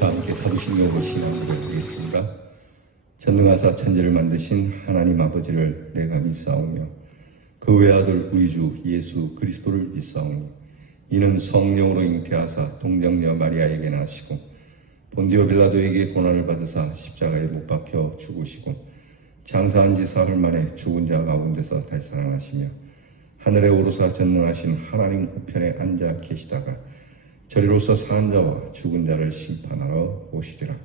다 함께 사도신경을 신앙을 드리겠습니다. 전능하사 천지를 만드신 하나님 아버지를 내가 믿사오며 그 외아들 우리 주 예수 그리스도를 믿사오니 이는 성령으로 잉태하사 동정녀 마리아에게 나시고 본디오 빌라도에게 고난을 받으사 십자가에 못 박혀 죽으시고 장사한 지 사흘 만에 죽은 자 가운데서 다시 살아나시며 하늘에 오르사 전능하신 하나님 우편에 앉아 계시다가 저리로서 산 자와 죽은 자를 심판하러 오시리라.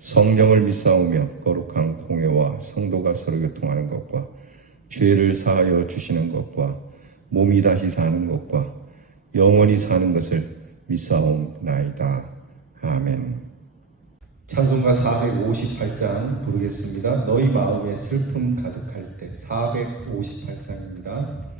성령을 믿사오며 거룩한 공회와 성도가 서로 교통하는 것과 죄를 사하여 주시는 것과 몸이 다시 사는 것과 영원히 사는 것을 믿사옵나이다. 아멘. 찬송가 458장 부르겠습니다. 너희 마음에 슬픔 가득할 때. 458장입니다.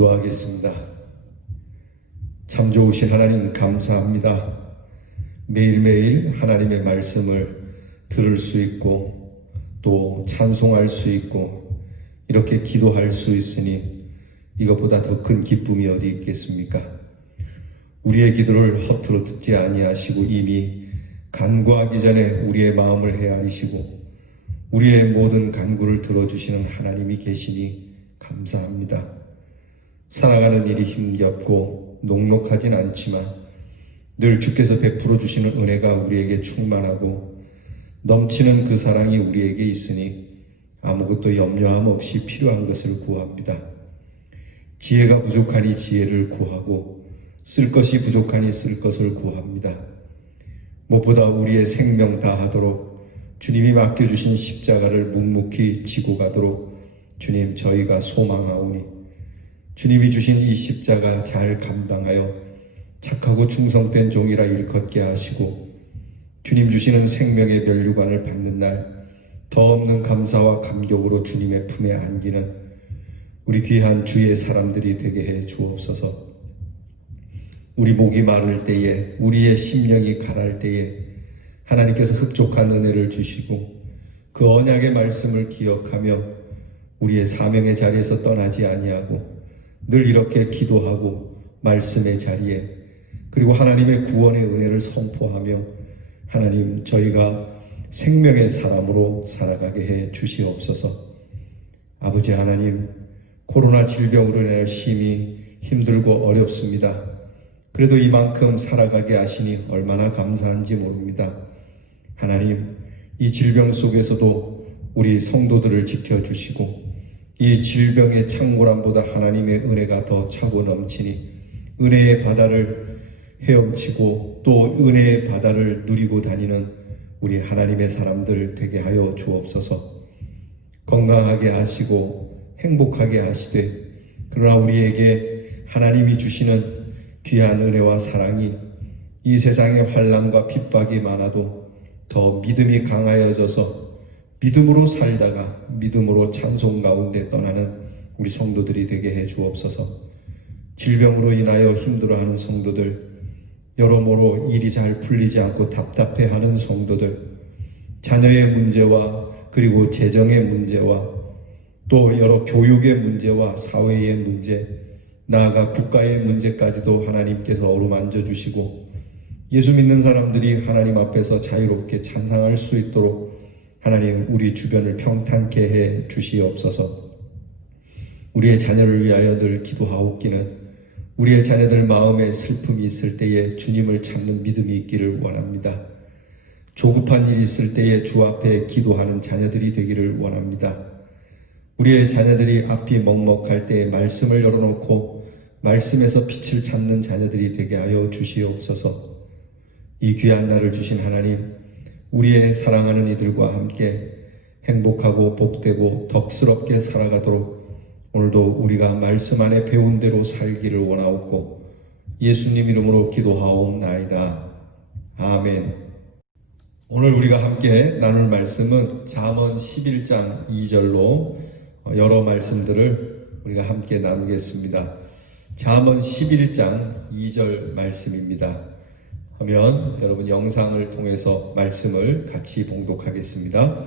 기도하겠습니다. 참 좋으신 하나님 감사합니다. 매일매일 하나님의 말씀을 들을 수 있고 또 찬송할 수 있고 이렇게 기도할 수 있으니 이것보다 더 큰 기쁨이 어디 있겠습니까? 우리의 기도를 허투루 듣지 아니하시고 이미 간구하기 전에 우리의 마음을 헤아리시고 우리의 모든 간구를 들어주시는 하나님이 계시니 감사합니다. 살아가는 일이 힘겹고 녹록하진 않지만 늘 주께서 베풀어 주시는 은혜가 우리에게 충만하고 넘치는 그 사랑이 우리에게 있으니 아무것도 염려함 없이 필요한 것을 구합니다. 지혜가 부족하니 지혜를 구하고 쓸 것이 부족하니 쓸 것을 구합니다. 무엇보다 우리의 생명 다하도록 주님이 맡겨주신 십자가를 묵묵히 지고 가도록 주님 저희가 소망하오니 주님이 주신 이 십자가 잘 감당하여 착하고 충성된 종이라 일컫게 하시고 주님 주시는 생명의 면류관을 받는 날 더없는 감사와 감격으로 주님의 품에 안기는 우리 귀한 주의 사람들이 되게 해 주옵소서. 우리 목이 마를 때에 우리의 심령이 가랄 때에 하나님께서 흡족한 은혜를 주시고 그 언약의 말씀을 기억하며 우리의 사명의 자리에서 떠나지 아니하고 늘 이렇게 기도하고 말씀의 자리에 그리고 하나님의 구원의 은혜를 선포하며 하나님 저희가 생명의 사람으로 살아가게 해 주시옵소서. 아버지 하나님, 코로나 질병으로 인해 심히 힘들고 어렵습니다. 그래도 이만큼 살아가게 하시니 얼마나 감사한지 모릅니다. 하나님, 이 질병 속에서도 우리 성도들을 지켜주시고 이 질병의 창고람보다 하나님의 은혜가 더 차고 넘치니 은혜의 바다를 헤엄치고 또 은혜의 바다를 누리고 다니는 우리 하나님의 사람들 되게 하여 주옵소서. 건강하게 하시고 행복하게 하시되 그러나 우리에게 하나님이 주시는 귀한 은혜와 사랑이 이 세상의 환난과 핍박이 많아도 더 믿음이 강하여져서 믿음으로 살다가 믿음으로 찬송 가운데 떠나는 우리 성도들이 되게 해 주옵소서. 질병으로 인하여 힘들어하는 성도들, 여러모로 일이 잘 풀리지 않고 답답해하는 성도들, 자녀의 문제와 그리고 재정의 문제와 또 여러 교육의 문제와 사회의 문제, 나아가 국가의 문제까지도 하나님께서 어루만져 주시고 예수 믿는 사람들이 하나님 앞에서 자유롭게 찬양할 수 있도록 하나님 우리 주변을 평탄케 해 주시옵소서. 우리의 자녀를 위하여 늘 기도하옵기는 우리의 자녀들 마음에 슬픔이 있을 때에 주님을 찾는 믿음이 있기를 원합니다. 조급한 일이 있을 때에 주 앞에 기도하는 자녀들이 되기를 원합니다. 우리의 자녀들이 앞이 먹먹할 때에 말씀을 열어놓고 말씀에서 빛을 찾는 자녀들이 되게 하여 주시옵소서. 이 귀한 날을 주신 하나님, 우리의 사랑하는 이들과 함께 행복하고 복되고 덕스럽게 살아가도록 오늘도 우리가 말씀 안에 배운 대로 살기를 원하옵고 예수님 이름으로 기도하옵나이다. 아멘. 오늘 우리가 함께 나눌 말씀은 잠언 11장 2절로 여러 말씀들을 우리가 함께 나누겠습니다. 잠언 11장 2절 말씀입니다. 하면 여러분 영상을 통해서 말씀을 같이 봉독하겠습니다.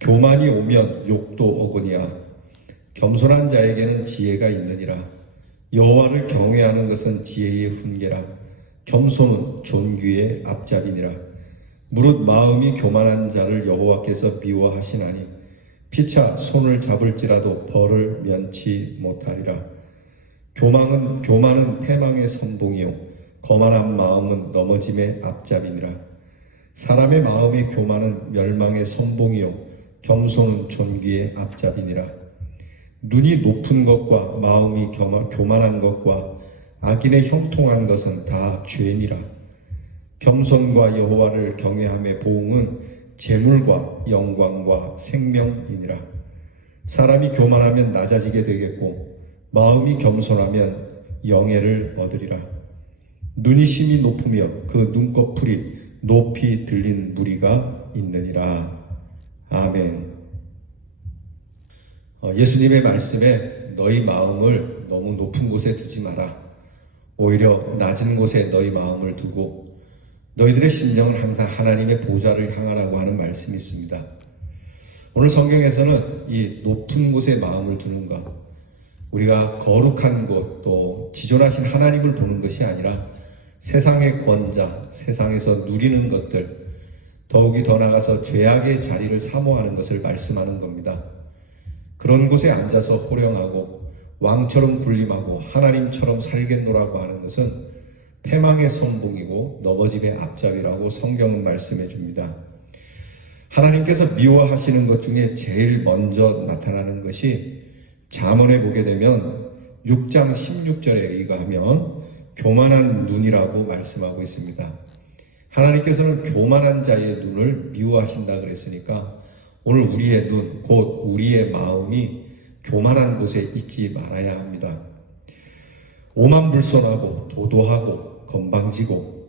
교만이 오면 욕도 오거니와 겸손한 자에게는 지혜가 있느니라. 여호와를 경외하는 것은 지혜의 훈계라. 겸손은 존귀의 앞잡이니라. 무릇 마음이 교만한 자를 여호와께서 미워하시나니 피차 손을 잡을지라도 벌을 면치 못하리라. 교만은 패망의 선봉이요 거만한 마음은 넘어짐의 앞잡이니라. 사람의 마음이 교만은 멸망의 선봉이요 겸손은 존귀의 앞잡이니라. 눈이 높은 것과 마음이 교만한 것과 악인의 형통한 것은 다 죄니라. 겸손과 여호와를 경외함의 보응은 재물과 영광과 생명이니라. 사람이 교만하면 낮아지게 되겠고 마음이 겸손하면 영예를 얻으리라. 눈이 심히 높으며 그 눈꺼풀이 높이 들린 무리가 있느니라. 아멘. 예수님의 말씀에 너희 마음을 너무 높은 곳에 두지 마라. 오히려 낮은 곳에 너희 마음을 두고 너희들의 심령을 항상 하나님의 보좌를 향하라고 하는 말씀이 있습니다. 오늘 성경에서는 이 높은 곳에 마음을 두는 것, 우리가 거룩한 곳 또 지존하신 하나님을 보는 것이 아니라 세상의 권자, 세상에서 누리는 것들, 더욱이 더 나아가서 죄악의 자리를 사모하는 것을 말씀하는 겁니다. 그런 곳에 앉아서 호령하고 왕처럼 군림하고 하나님처럼 살겠노라고 하는 것은 패망의 선봉이고 넘어짐의 앞잡이라고 성경은 말씀해 줍니다. 하나님께서 미워하시는 것 중에 제일 먼저 나타나는 것이 잠언에 보게 되면 6장 16절에 의거하면 교만한 눈이라고 말씀하고 있습니다. 하나님께서는 교만한 자의 눈을 미워하신다 그랬으니까 오늘 우리의 눈, 곧 우리의 마음이 교만한 곳에 있지 말아야 합니다. 오만불손하고 도도하고 건방지고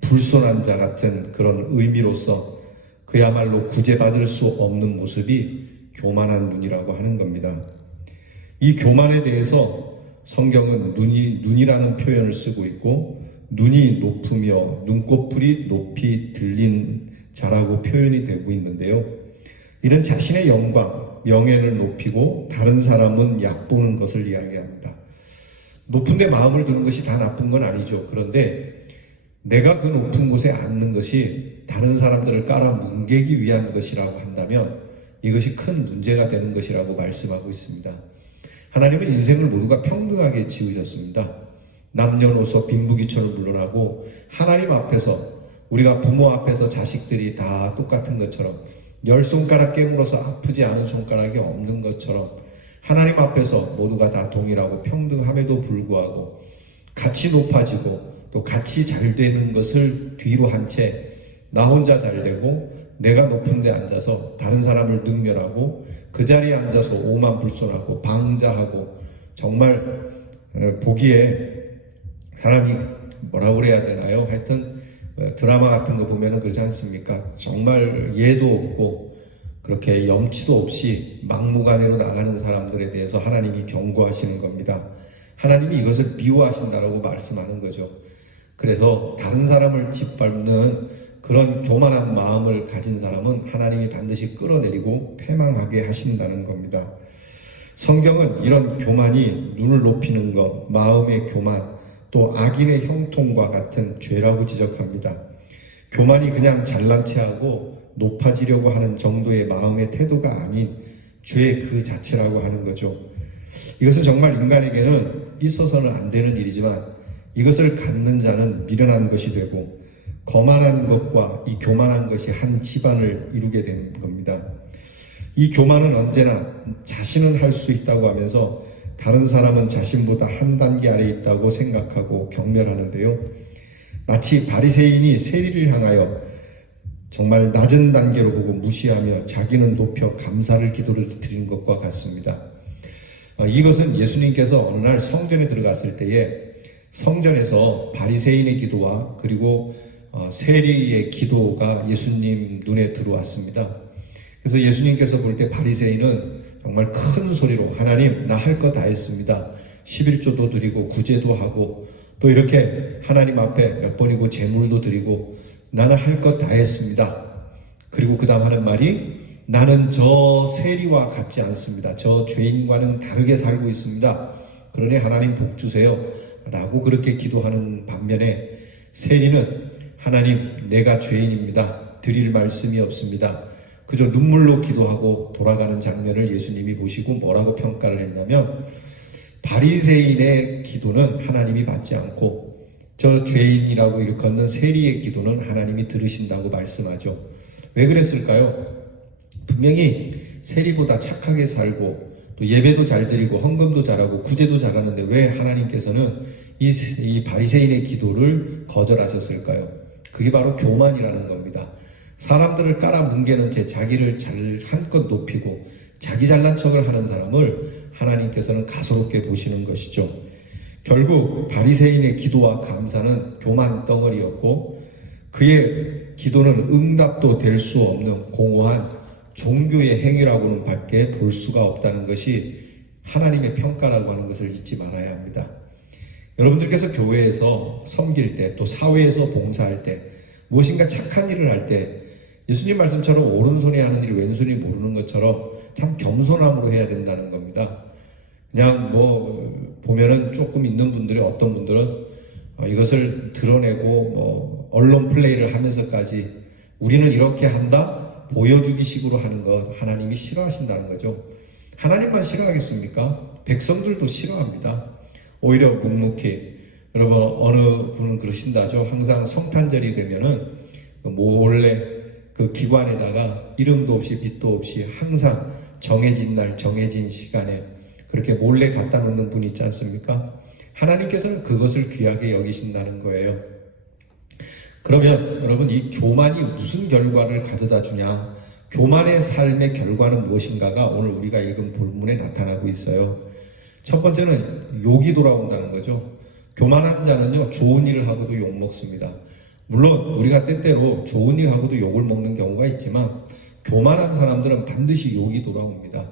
불손한 자 같은 그런 의미로서 그야말로 구제받을 수 없는 모습이 교만한 눈이라고 하는 겁니다. 이 교만에 대해서 성경은 눈이라는 표현을 쓰고 있고 눈이 높으며 눈꺼풀이 높이 들린 자라고 표현이 되고 있는데요. 이는 자신의 영광, 명예를 높이고 다른 사람은 얕보는 것을 이야기합니다. 높은 데 마음을 두는 것이 다 나쁜 건 아니죠. 그런데 내가 그 높은 곳에 앉는 것이 다른 사람들을 깔아뭉개기 위한 것이라고 한다면 이것이 큰 문제가 되는 것이라고 말씀하고 있습니다. 하나님은 인생을 모두가 평등하게 지으셨습니다. 남녀노소 빈부귀천을 물러나고 하나님 앞에서 우리가 부모 앞에서 자식들이 다 똑같은 것처럼 10손가락 깨물어서 아프지 않은 손가락이 없는 것처럼 하나님 앞에서 모두가 다 동일하고 평등함에도 불구하고 같이 높아지고 또 같이 잘 되는 것을 뒤로 한 채 나 혼자 잘 되고 내가 높은 데 앉아서 다른 사람을 능멸하고 그 자리에 앉아서 오만불손하고 방자하고 정말 보기에 사람이 뭐라고 그래야 되나요? 하여튼 드라마 같은 거 보면은 그렇지 않습니까? 정말 예도 없고 그렇게 염치도 없이 막무가내로 나가는 사람들에 대해서 하나님이 경고하시는 겁니다. 하나님이 이것을 미워하신다라고 말씀하는 거죠. 그래서 다른 사람을 짓밟는 그런 교만한 마음을 가진 사람은 하나님이 반드시 끌어내리고 패망하게 하신다는 겁니다. 성경은 이런 교만이 눈을 높이는 것, 마음의 교만, 또 악인의 형통과 같은 죄라고 지적합니다. 교만이 그냥 잘난 체하고 높아지려고 하는 정도의 마음의 태도가 아닌 죄 그 자체라고 하는 거죠. 이것은 정말 인간에게는 있어서는 안 되는 일이지만 이것을 갖는 자는 미련한 것이 되고 거만한 것과 이 교만한 것이 한 집안을 이루게 되는 겁니다. 이 교만은 언제나 자신은 할 수 있다고 하면서 다른 사람은 자신보다 한 단계 아래에 있다고 생각하고 경멸하는데요. 마치 바리새인이 세리를 향하여 정말 낮은 단계로 보고 무시하며 자기는 높여 감사를 기도를 드린 것과 같습니다. 이것은 예수님께서 어느 날 성전에 들어갔을 때에 성전에서 바리새인의 기도와 그리고 세리의 기도가 예수님 눈에 들어왔습니다. 그래서 예수님께서 볼 때 바리새인은 정말 큰 소리로 하나님 나 할 거 다 했습니다. 11조도 드리고 구제도 하고 또 이렇게 하나님 앞에 몇 번이고 제물도 드리고 나는 할 것 다 했습니다. 그리고 그 다음 하는 말이 나는 저 세리와 같지 않습니다. 저 죄인과는 다르게 살고 있습니다. 그러니 하나님 복 주세요 라고 그렇게 기도하는 반면에 세리는 하나님 내가 죄인입니다. 드릴 말씀이 없습니다. 그저 눈물로 기도하고 돌아가는 장면을 예수님이 보시고 뭐라고 평가를 했냐면 바리새인의 기도는 하나님이 받지 않고 저 죄인이라고 일컫는 세리의 기도는 하나님이 들으신다고 말씀하죠. 왜 그랬을까요? 분명히 세리보다 착하게 살고 또 예배도 잘 드리고 헌금도 잘하고 구제도 잘하는데 왜 하나님께서는 이 바리새인의 기도를 거절하셨을까요? 그게 바로 교만이라는 겁니다. 사람들을 깔아뭉개는 채 자기를 잘 한껏 높이고 자기 잘난 척을 하는 사람을 하나님께서는 가소롭게 보시는 것이죠. 결국 바리새인의 기도와 감사는 교만 덩어리였고 그의 기도는 응답도 될 수 없는 공허한 종교의 행위라고는 밖에 볼 수가 없다는 것이 하나님의 평가라고 하는 것을 잊지 말아야 합니다. 여러분들께서 교회에서 섬길 때 또 사회에서 봉사할 때 무엇인가 착한 일을 할 때 예수님 말씀처럼 오른손이 하는 일이 왼손이 모르는 것처럼 참 겸손함으로 해야 된다는 겁니다. 그냥 뭐 보면은 조금 있는 분들이 어떤 분들은 이것을 드러내고 뭐 언론 플레이를 하면서까지 우리는 이렇게 한다 보여주기 식으로 하는 것 하나님이 싫어하신다는 거죠. 하나님만 싫어하겠습니까? 백성들도 싫어합니다. 오히려 묵묵히 여러분 어느 분은 그러신다죠. 항상 성탄절이 되면은 몰래 그 기관에다가 이름도 없이 빛도 없이 항상 정해진 날 정해진 시간에 그렇게 몰래 갖다 놓는 분 있지 않습니까? 하나님께서는 그것을 귀하게 여기신다는 거예요. 그러면 여러분, 이 교만이 무슨 결과를 가져다 주냐? 교만의 삶의 결과는 무엇인가가 오늘 우리가 읽은 본문에 나타나고 있어요. 첫 번째는 욕이 돌아온다는 거죠. 교만한 자는요, 좋은 일을 하고도 욕 먹습니다. 물론 우리가 때때로 좋은 일 하고도 욕을 먹는 경우가 있지만 교만한 사람들은 반드시 욕이 돌아옵니다.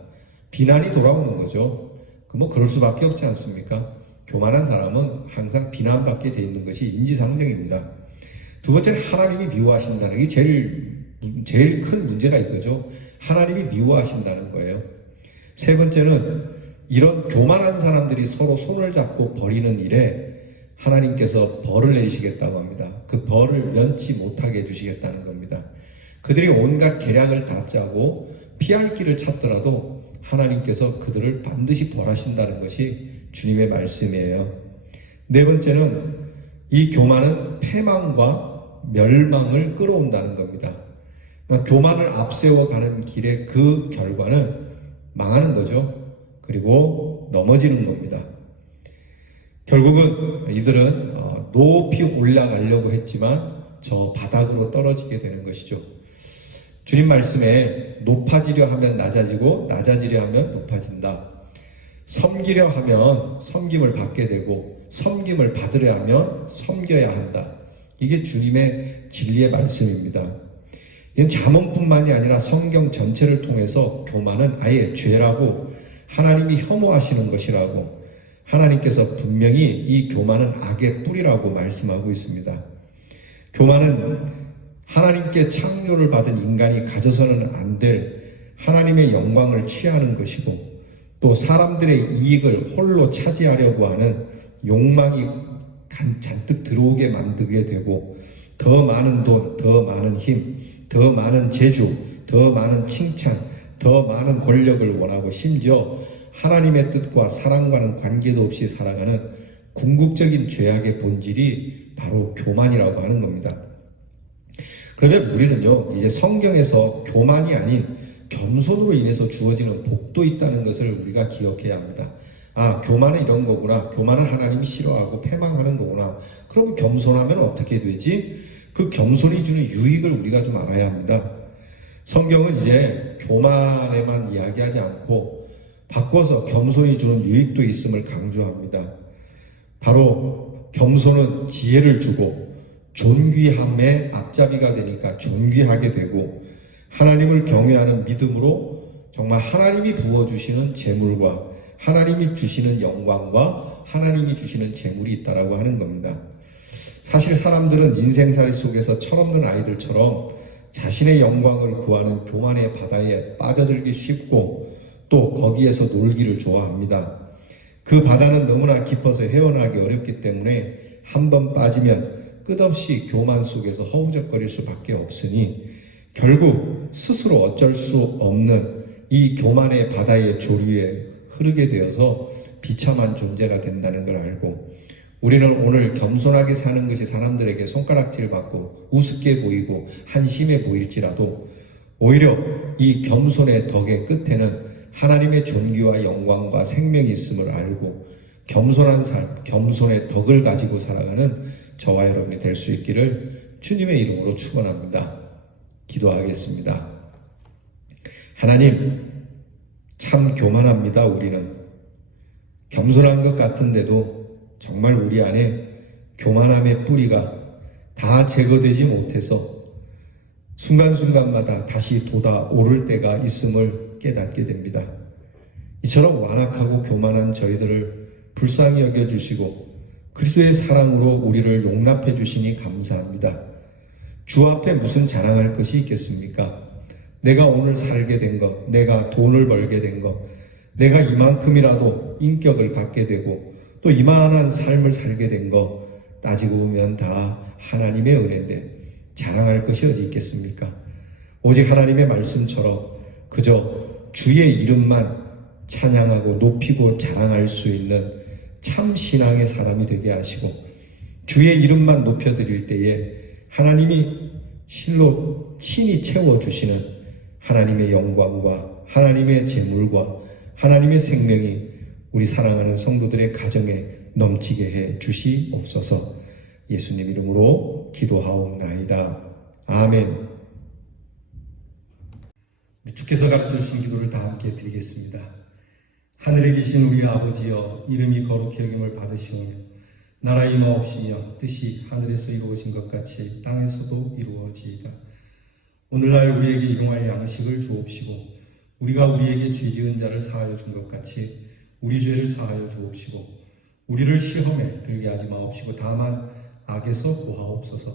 비난이 돌아오는 거죠. 그럴 수밖에 없지 않습니까? 교만한 사람은 항상 비난받게 돼 있는 것이 인지상정입니다. 두 번째는 하나님이 미워하신다는 게 제일 큰 문제가 이거죠. 하나님이 미워하신다는 거예요. 세 번째는 이런 교만한 사람들이 서로 손을 잡고 버리는 일에 하나님께서 벌을 내리시겠다고 합니다. 그 벌을 면치 못하게 해주시겠다는 겁니다. 그들이 온갖 계략을 다 짜고 피할 길을 찾더라도 하나님께서 그들을 반드시 벌하신다는 것이 주님의 말씀이에요. 네 번째는 이 교만은 패망과 멸망을 끌어온다는 겁니다. 그러니까 교만을 앞세워 가는 길의 그 결과는 망하는 거죠. 그리고 넘어지는 겁니다. 결국은 이들은 높이 올라가려고 했지만 저 바닥으로 떨어지게 되는 것이죠. 주님 말씀에 높아지려 하면 낮아지고 낮아지려 하면 높아진다. 섬기려 하면 섬김을 받게 되고 섬김을 받으려 하면 섬겨야 한다. 이게 주님의 진리의 말씀입니다. 이건 잠언뿐만이 아니라 성경 전체를 통해서 교만은 아예 죄라고 하나님이 혐오하시는 것이라고 하나님께서 분명히 이 교만은 악의 뿌리라고 말씀하고 있습니다. 교만은 하나님께 창조를 받은 인간이 가져서는 안 될 하나님의 영광을 취하는 것이고 또 사람들의 이익을 홀로 차지하려고 하는 욕망이 잔뜩 들어오게 만들게 되고 더 많은 돈, 더 많은 힘, 더 많은 재주, 더 많은 칭찬, 더 많은 권력을 원하고 심지어 하나님의 뜻과 사랑과는 관계도 없이 살아가는 궁극적인 죄악의 본질이 바로 교만이라고 하는 겁니다. 그러면 우리는요, 이제 성경에서 교만이 아닌 겸손으로 인해서 주어지는 복도 있다는 것을 우리가 기억해야 합니다. 아, 교만은 이런 거구나. 교만은 하나님이 싫어하고 패망하는 거구나. 그럼 겸손하면 어떻게 되지? 그 겸손이 주는 유익을 우리가 좀 알아야 합니다. 성경은 이제 교만에만 이야기하지 않고 바꿔서 겸손이 주는 유익도 있음을 강조합니다. 바로 겸손은 지혜를 주고 존귀함의 앞잡이가 되니까 존귀하게 되고 하나님을 경외하는 믿음으로 정말 하나님이 부어주시는 재물과 하나님이 주시는 영광과 하나님이 주시는 재물이 있다라고 하는 겁니다. 사실 사람들은 인생살이 속에서 철없는 아이들처럼 자신의 영광을 구하는 교만의 바다에 빠져들기 쉽고 또 거기에서 놀기를 좋아합니다. 그 바다는 너무나 깊어서 헤어나기 어렵기 때문에 한번 빠지면 끝없이 교만 속에서 허우적거릴 수밖에 없으니 결국 스스로 어쩔 수 없는 이 교만의 바다의 조류에 흐르게 되어서 비참한 존재가 된다는 걸 알고 우리는 오늘 겸손하게 사는 것이 사람들에게 손가락질 받고 우습게 보이고 한심해 보일지라도 오히려 이 겸손의 덕의 끝에는 하나님의 존귀와 영광과 생명이 있음을 알고 겸손한 삶, 겸손의 덕을 가지고 살아가는 저와 여러분이 될 수 있기를 주님의 이름으로 축원합니다. 기도하겠습니다. 하나님, 참 교만합니다. 우리는 겸손한 것 같은데도 정말 우리 안에 교만함의 뿌리가 다 제거되지 못해서 순간순간마다 다시 돋아오를 때가 있음을 깨닫게 됩니다. 이처럼 완악하고 교만한 저희들을 불쌍히 여겨주시고 그리스도의 사랑으로 우리를 용납해 주시니 감사합니다. 주 앞에 무슨 자랑할 것이 있겠습니까? 내가 오늘 살게 된 것, 내가 돈을 벌게 된 것, 내가 이만큼이라도 인격을 갖게 되고 또 이만한 삶을 살게 된 것 따지고 보면 다 하나님의 은혜인데 자랑할 것이 어디 있겠습니까? 오직 하나님의 말씀처럼 그저 주의 이름만 찬양하고 높이고 자랑할 수 있는 참 신앙의 사람이 되게 하시고 주의 이름만 높여드릴 때에 하나님이 실로 친히 채워주시는 하나님의 영광과 하나님의 재물과 하나님의 생명이 우리 사랑하는 성도들의 가정에 넘치게 해 주시옵소서. 예수님 이름으로 기도하옵나이다. 아멘. 주께서 가르쳐 주신 기도를 다 함께 드리겠습니다. 하늘에 계신 우리 아버지여, 이름이 거룩히 여김을 받으시오며 나라 임하옵시며 뜻이 하늘에서 이루어진 것 같이 땅에서도 이루어지이다. 오늘날 우리에게 일용할 양식을 주옵시고 우리가 우리에게 죄 지은 자를 사하여 준 것 같이 우리 죄를 사하여 주옵시고 우리를 시험에 들게 하지 마옵시고 다만 악에서 구하옵소서.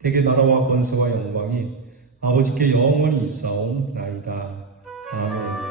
대개 나라와 권세와 영광이 아버지께 영원히 있사옵나이다. 아멘.